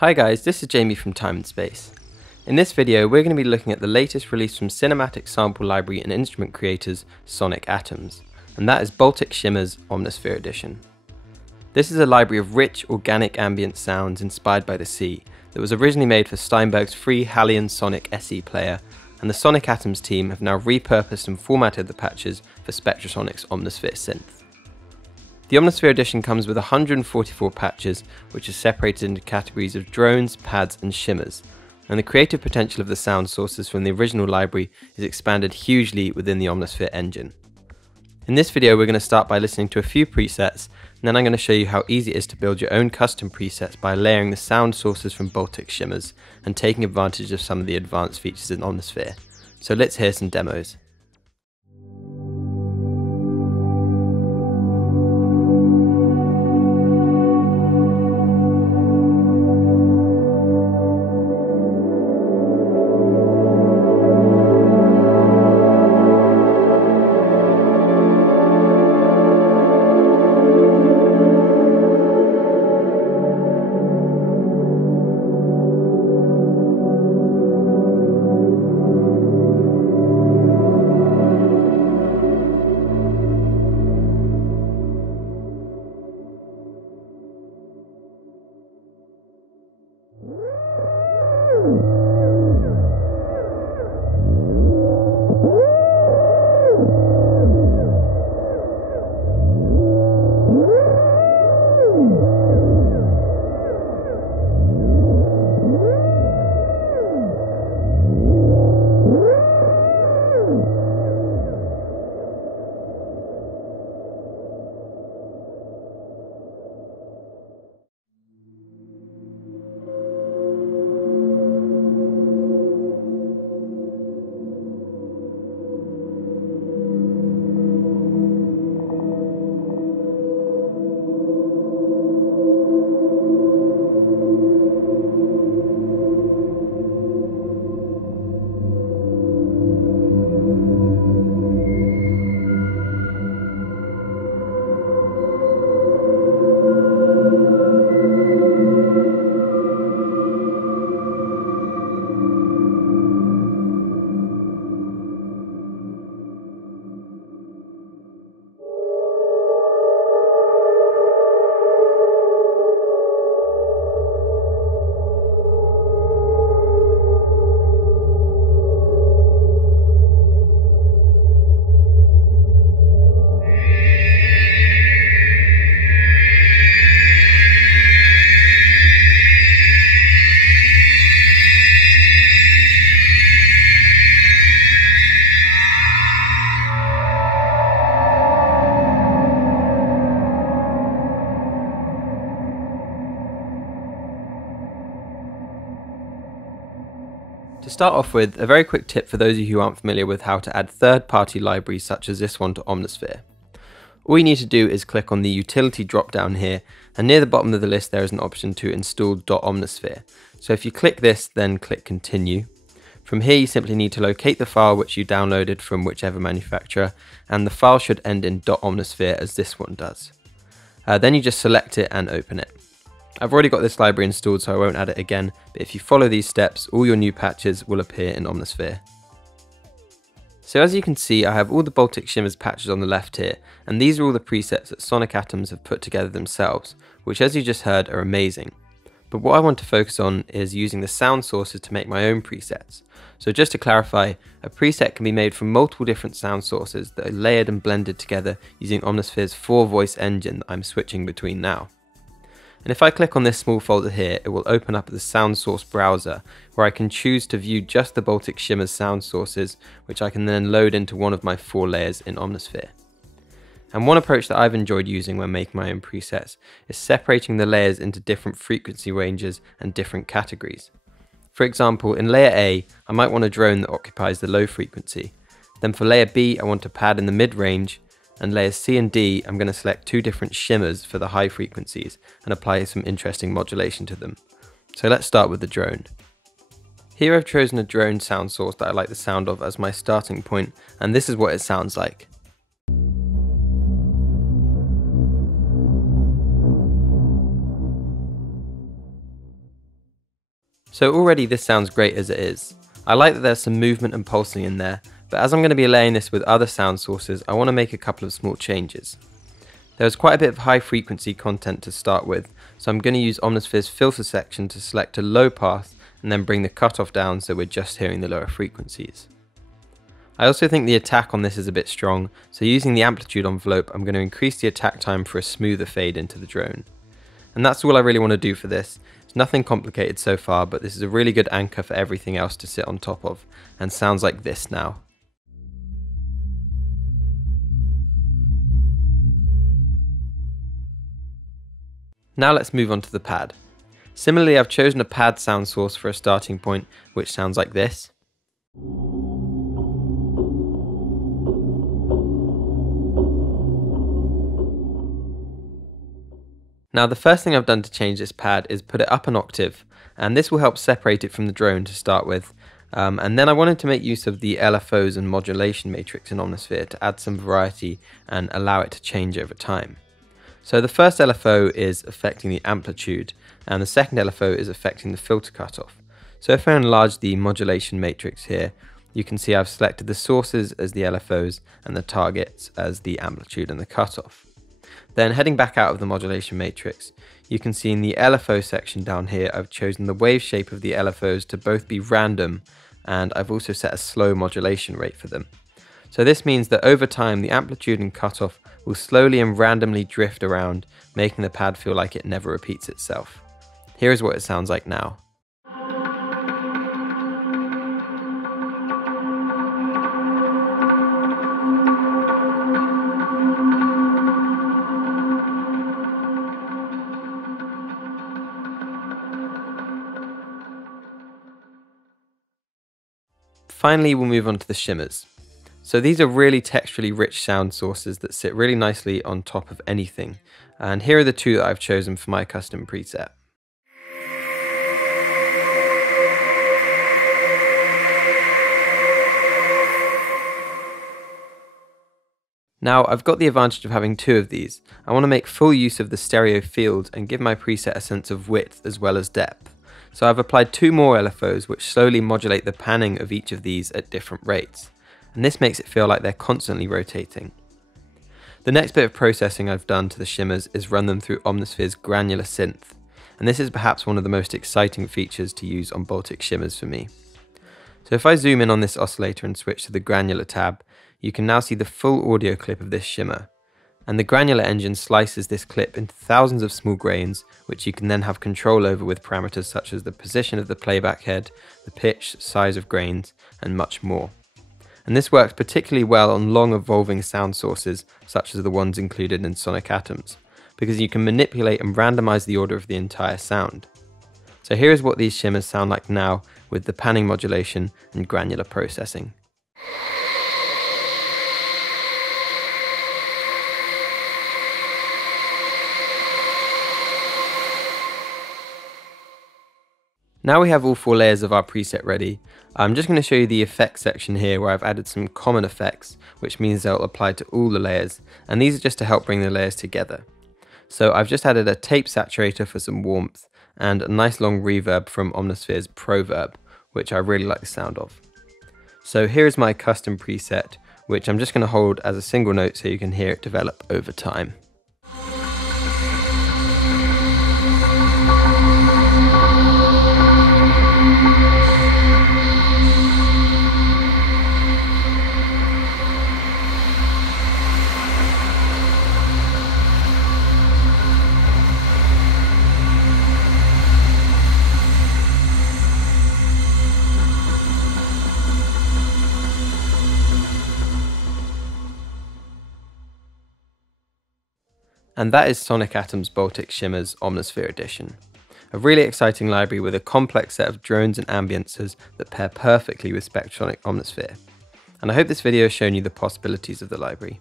Hi guys, this is Jamie from Time+Space. In this video we're going to be looking at the latest release from cinematic sample library and instrument creators Sonic Atoms, and that is Baltic Shimmers Omnisphere Edition. This is a library of rich, organic ambient sounds inspired by the sea that was originally made for Steinberg's free Hallian Sonic SE player, and the Sonic Atoms team have now repurposed and formatted the patches for Spectrasonics Omnisphere synth. The Omnisphere edition comes with 144 patches, which are separated into categories of drones, pads and shimmers, and the creative potential of the sound sources from the original library is expanded hugely within the Omnisphere engine. In this video we're going to start by listening to a few presets, and then I'm going to show you how easy it is to build your own custom presets by layering the sound sources from Baltic Shimmers and taking advantage of some of the advanced features in Omnisphere. So let's hear some demos. To start off with, a very quick tip for those of you who aren't familiar with how to add third-party libraries such as this one to Omnisphere. All you need to do is click on the utility drop down here, and near the bottom of the list there is an option to install .omnisphere. So if you click this, then click continue. From here you simply need to locate the file which you downloaded from whichever manufacturer, and the file should end in .omnisphere as this one does. Then you just select it and open it. I've already got this library installed so I won't add it again, but if you follow these steps all your new patches will appear in Omnisphere. So as you can see I have all the Baltic Shimmers patches on the left here, and these are all the presets that Sonic Atoms have put together themselves, which as you just heard are amazing. But what I want to focus on is using the sound sources to make my own presets. So just to clarify, a preset can be made from multiple different sound sources that are layered and blended together using Omnisphere's 4-voice engine that I'm switching between now. And if I click on this small folder here, it will open up the sound source browser, where I can choose to view just the Baltic Shimmers sound sources, which I can then load into one of my 4 layers in Omnisphere. And one approach that I've enjoyed using when making my own presets is separating the layers into different frequency ranges and different categories. For example, in layer A, I might want a drone that occupies the low frequency. Then for layer B, I want a pad in the mid-range, and layers C and D, I'm going to select 2 different shimmers for the high frequencies and apply some interesting modulation to them. So let's start with the drone. Here I've chosen a drone sound source that I like the sound of as my starting point, and this is what it sounds like. So already this sounds great as it is. I like that there's some movement and pulsing in there, but as I'm going to be layering this with other sound sources, I want to make a couple of small changes. There was quite a bit of high frequency content to start with, so I'm going to use Omnisphere's filter section to select a low pass and then bring the cutoff down so we're just hearing the lower frequencies. I also think the attack on this is a bit strong, so using the amplitude envelope I'm going to increase the attack time for a smoother fade into the drone. And that's all I really want to do for this. It's nothing complicated so far, but this is a really good anchor for everything else to sit on top of, and sounds like this now. Now let's move on to the pad. Similarly, I've chosen a pad sound source for a starting point, which sounds like this. Now the first thing I've done to change this pad is put it up an octave, and this will help separate it from the drone to start with. And then I wanted to make use of the LFOs and modulation matrix in Omnisphere to add some variety and allow it to change over time. So the first LFO is affecting the amplitude, and the second LFO is affecting the filter cutoff. So if I enlarge the modulation matrix here, you can see I've selected the sources as the LFOs and the targets as the amplitude and the cutoff. Then heading back out of the modulation matrix, you can see in the LFO section down here, I've chosen the wave shape of the LFOs to both be random, and I've also set a slow modulation rate for them. So this means that over time the amplitude and cutoff will slowly and randomly drift around, making the pad feel like it never repeats itself. Here is what it sounds like now. Finally, we'll move on to the shimmers. So these are really texturally rich sound sources that sit really nicely on top of anything. And here are the two that I've chosen for my custom preset. Now I've got the advantage of having two of these. I want to make full use of the stereo field and give my preset a sense of width as well as depth. So I've applied two more LFOs which slowly modulate the panning of each of these at different rates. And this makes it feel like they're constantly rotating. The next bit of processing I've done to the shimmers is run them through Omnisphere's granular synth. And this is perhaps one of the most exciting features to use on Baltic Shimmers for me. So if I zoom in on this oscillator and switch to the granular tab, you can now see the full audio clip of this shimmer. And the granular engine slices this clip into thousands of small grains, which you can then have control over with parameters such as the position of the playback head, the pitch, size of grains, and much more. And this works particularly well on long evolving sound sources, such as the ones included in Sonic Atoms, because you can manipulate and randomize the order of the entire sound. So here is what these shimmers sound like now with the panning modulation and granular processing. Now we have all four layers of our preset ready. I'm just going to show you the effects section here where I've added some common effects, which means they'll apply to all the layers, and these are just to help bring the layers together. So I've just added a tape saturator for some warmth, and a nice long reverb from Omnisphere's Proverb, which I really like the sound of. So here is my custom preset, which I'm just going to hold as a single note so you can hear it develop over time. And that is Sonic Atoms Baltic Shimmers Omnisphere Edition. A really exciting library with a complex set of drones and ambiances that pair perfectly with Spectrasonics Omnisphere. And I hope this video has shown you the possibilities of the library.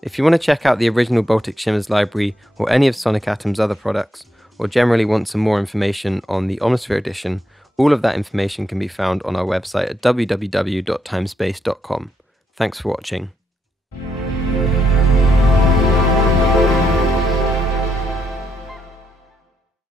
If you want to check out the original Baltic Shimmers library or any of Sonic Atoms' other products, or generally want some more information on the Omnisphere Edition, all of that information can be found on our website at www.timespace.com. Thanks for watching.